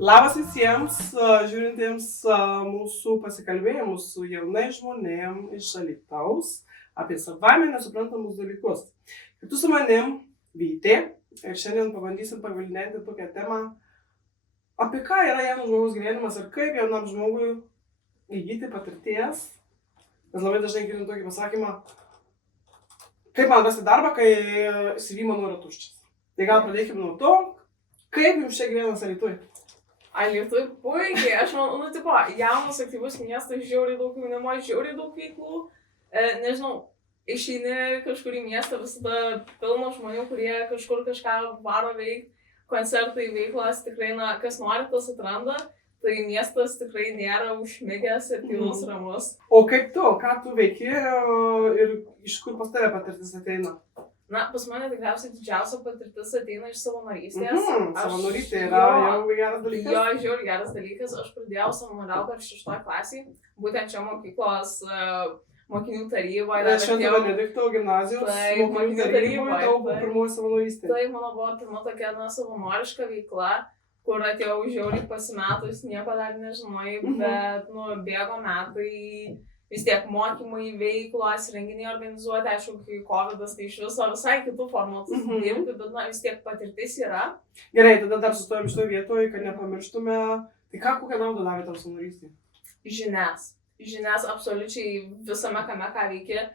Labas visiems, žiūrintiems mūsų pasikalbėjimus su jaunais žmonėm iš Alytaus apie savaime nesuprantamus dalykus. Kartu su manim Vytė ir šiandien pabandysim pagvildenti tokią temą, apie ką yra jauno žmogaus gyvenimas ir kaip jaunam žmogui įgyti patirties. Mes labai dažnai girdim tokį pasakymą, kaip man rasti darbą, kai CV mano yra tuščias. Tai gal pradėkime nuo to, kaip jums čia gyvenas Alytuje? Alytuje puikiai, aš manau, jaunas aktyvus miestas, žiauriai daug jaunimo, žiauriai daug veiklų, nežinau, išeini kažkur į miestą, visada pilna žmonių, kurie kažkur kažką varo veikti, koncertai, veiklos, tikrai, kas nori, tas atranda, tai miestas tikrai nėra užmigęs ir tylus ramus. O kaip tu, ką tu veiki ir iš kur pas tave patirtis ateina? Pas mane tikriausiai didžiausia patirtis ateina iš savanorystės. Savanorystė yra jau geras dalykas? Jo, žiauriai geras dalykas. Aš pradėjau savanoriauti dar 6 klasėje, būtent čia mokyklos mokinių taryboje. Švento Benedikto gimnazijos mokinių taryboje tavo buvo pirmoji savanorystė. Tai mano buvo pirma tokia savanoriška veikla, kur atėjau žiauriai pasimetus, nieko dar nežinojai, bet bėgo metai. Vis tiek mokymai, veiklos, renginiai organizuoti, aišku, kai COVID-as, tai iš viso visai kitų formatų dirbti, bet vis tiek patirtis yra. Gerai, tada dar sustojom šitoje vietoje, kad nepamirštume. Tai kokią naudą davė tavo savanorystė? Žinias absoliučiai visame kame, ką veikia,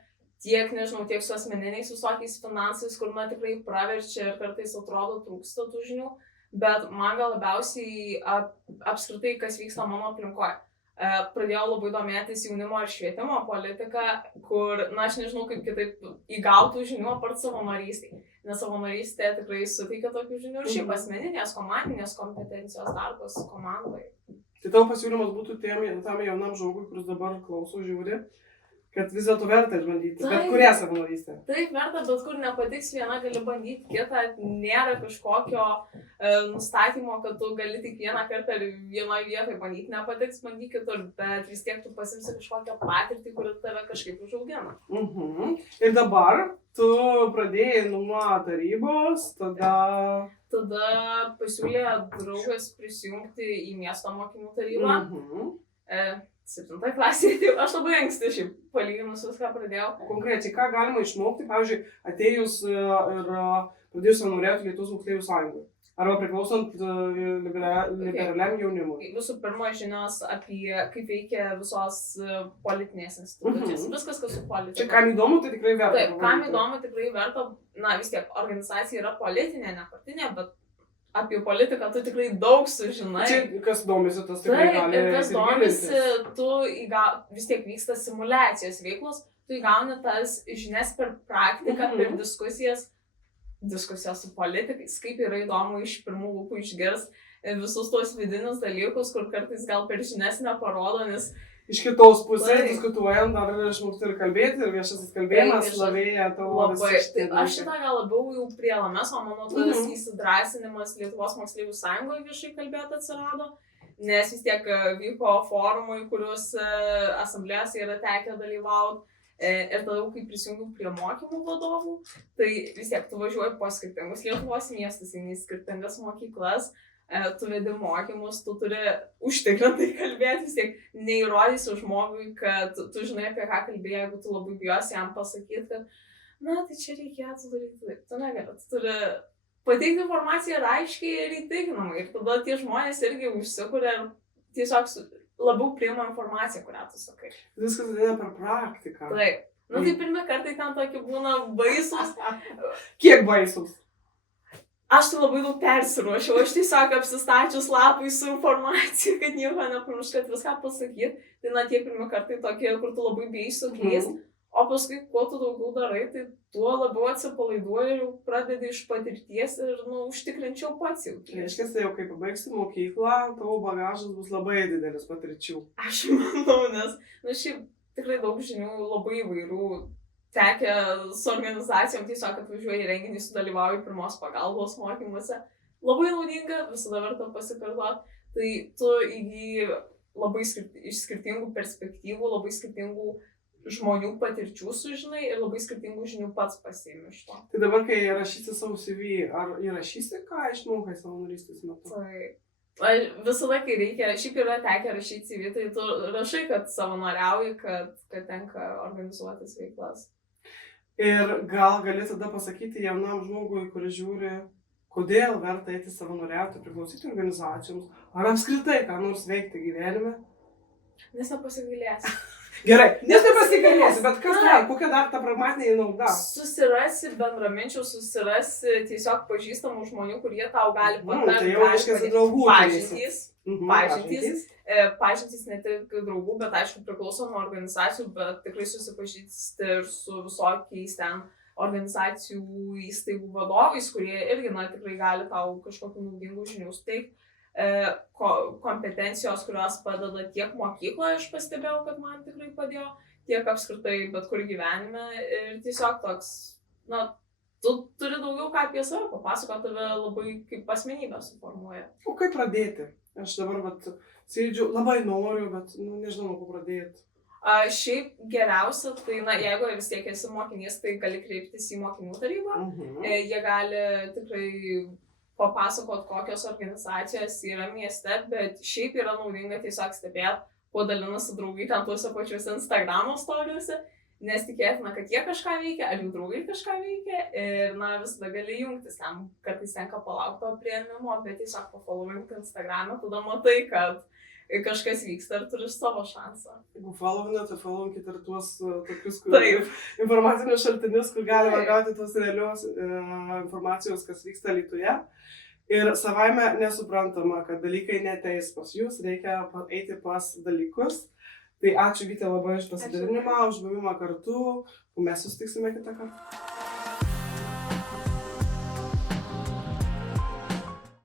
tiek su asmeniniais visokiais finansais, kur tikrai praverčia ir kartais atrodo trūksta tų žinių, bet man gal labiausiai apskritai, kas vyksta mano aplinkoje. Pradėjau labai domėtis jaunimo ir švietimo politiką, kur, aš nežinau, kaip kitaip įgautų žinių apart savanorystėj. Nes savanorystė tikrai suteikia tokių žinių ir šiaip asmeninės, komandinės kompetencijos darbas komandai. Tai tavo pasiūlymas būtų tam jaunam žmogui, kuris dabar klauso, žiūri, kad vis dėlto verta išbandyti, bet kurią savanorystę? Taip, verta, bet kur nepatiks viena, gali bandyti kitą, nėra kažkokio nustatymo, kad tu gali tik vieną kartą ir vienoje vietoje bandyti, nepatiks bandyti kitur, bet vis tiek tu pasimsi kažkokią patirtį, kuri tave kažkaip užaugina. Ir dabar tu pradėjai nuo tarybos, Tada pasiūlė draugas prisijungti į miesto mokinių tarybą. 7 klasėje, aš labai anksti šiaip palyginus viską pradėjau. Konkrečiai, ką galima išmokti, pavyzdžiui, atėjus ir pradėjus savanoriauti Lietuvos moksleivių sąjungoje? Arba priklausant liberaliam jaunimui? Visų pirma, žinios apie kaip veikia visos politinės institucijos. Viskas, kas su politika. Čia kam įdomu, tai tikrai verta. Taip, kam įdomu, tikrai verta. Vis tiek, organizacija yra politinė, ne partinė, bet apie politiką tu tikrai daug sužinai. Čia kas domisi, tas tikrai gali. Taip, ir kas domisi, vis tiek vyksta simuliacijos veiklos, tu įgauni tas žinias per praktiką, per diskusijas su politikais, kaip yra įdomu iš pirmų lūpų išgirs visus tos vidinius dalykus, kur kartais gal per žinias neparodo, nes iš kitos pusės diskutuojant, dar išmokti ir kalbėti, ir viešasis kalbėjimas lavėja tavo visą. Aš šitą gal labiau jau prie LMS, o mano tas įsidrasinimas Lietuvos moksleivių sąjungoje viešai kalbėti atsirado, nes vis tiek vyko forumai, kuriuos asamblėjose yra tekę dalyvauti. Ir tada, kai prisijungiau prie mokymų vadovų, tai vis tiek tu važiuoji po skirtingus Lietuvos miestus, į skirtingas mokyklas, tu vedi mokymus, tu turi užtikrintai kalbėti, vis tiek neįrodysi žmogui, kad tu žinai, apie ką kalbėjai, jeigu tu labai bijosi jam pasakyti, kad tai čia reikėtų daryti taip, tu negali, tu turi pateikti informaciją aiškiai ir įtikinamai, ir tada tie žmonės irgi užsikuria ir tiesiog labiau priima informaciją, kurią tu sakai. Viskas ateina per praktiką. Taip. Tai pirmi kartai ten tokie būna baisus. Kiek baisus? Aš tai labai daug persiruošiau, aš tiesiog apsistačius lapai su informacija, kad nieko nepamiršt, kad viską pasakyti. Tai tie pirmi kartai tokie, kur tu labai bijai suklysti. O paskui, kuo tu daugiau darai, tai tuo labiau atsipalaiduoji ir jau pradedi iš patirties ir užtikrinčiau pats jau. Reiškia, jau kai pabaigsi mokyklą, tavo bagažas bus labai didelis patirčių. Aš manau, nes šiaip tikrai daug žinių, labai įvairių tekę su organizacijom, tiesiog atvažiuoji į renginį, sudalyvauji pirmos pagalbos mokymuose. Labai naudinga, visada verta pasikartoti. Tai tu įgyji labai iš skirtingų perspektyvų, labai skirtingų žmonių patirčių sužinai ir labai skirtingų žinių pats pasiimi iš to. Tai dabar, kai rašysi savo CV, ar įrašysi, ką išmokai savanorystės metu? Tai Visada, kai reikia, šiaip yra tekę rašyti CV, tai tu rašai, kad savanoriauji, kad tenka organizuotis veiklas. Ir gal gali tada pasakyti jaunam žmogui, kuris žiūri, kodėl verta eiti savanoriauti, priklausyti organizacijoms, ar apskritai ką nors veikti gyvenime? Nes nepasigailėsi. Gerai, nes nepasigailėsi, bet kas dar, kokia dar ta pragmatinė nauda? Susirasi bendraminčių, susirasi tiesiog pažįstamų žmonių, kurie tau gali patarti. Tai jau reiškia draugų. Pažintys ne tik draugų, bet aišku priklauso nuo organizacijų, bet tikrai susipažįsti ir su visokiais ten organizacijų įstaigų vadovais, kurie irgi tikrai gali tau kažkokių naudingų žinių suteikti. Kompetencijos, kurios padeda tiek mokykloje, aš pastebėjau, kad man tikrai padėjo, tiek apskritai bet kur gyvenime. Ir tiesiog toks, tu turi daugiau ką apie save papasakoti, tave labai kaip asmenybę suformuoja. O kaip pradėti? Aš dabar sėdžiu, labai noriu, bet nežinau, nuo ko pradėti. Šiaip geriausia, tai jeigu vis tiek esi mokinys, tai gali kreiptis į mokinių tarybą. Jie gali tikrai papasakot, kokios organizacijos yra mieste, bet šiaip yra naudinga tiesiog stebėti, kuo dalinasi draugai ten tuose pačiuose Instagramo storiuose, nes tikėtina, kad jie kažką veikia, ar jų draugai kažką veikia ir visada gali jungtis ten, kartais tenka palaukti to priėmimo, bet tiesiog pafollowinti Instagram'e, tada matai, kad kažkas vyksta ir turi savo šansą. Jeigu followinat, tai followinkit ir tuos tokius informacinius šaltinius, kur galima gauti tos realios informacijos, kas vyksta Alytuje. Ir savaime nesuprantama, kad dalykai neteis pas jūs, reikia eiti pas dalykus. Tai ačiū Vyte labai už pasidalinimą, už buvimą kartu, mes susitiksime kitą kartą.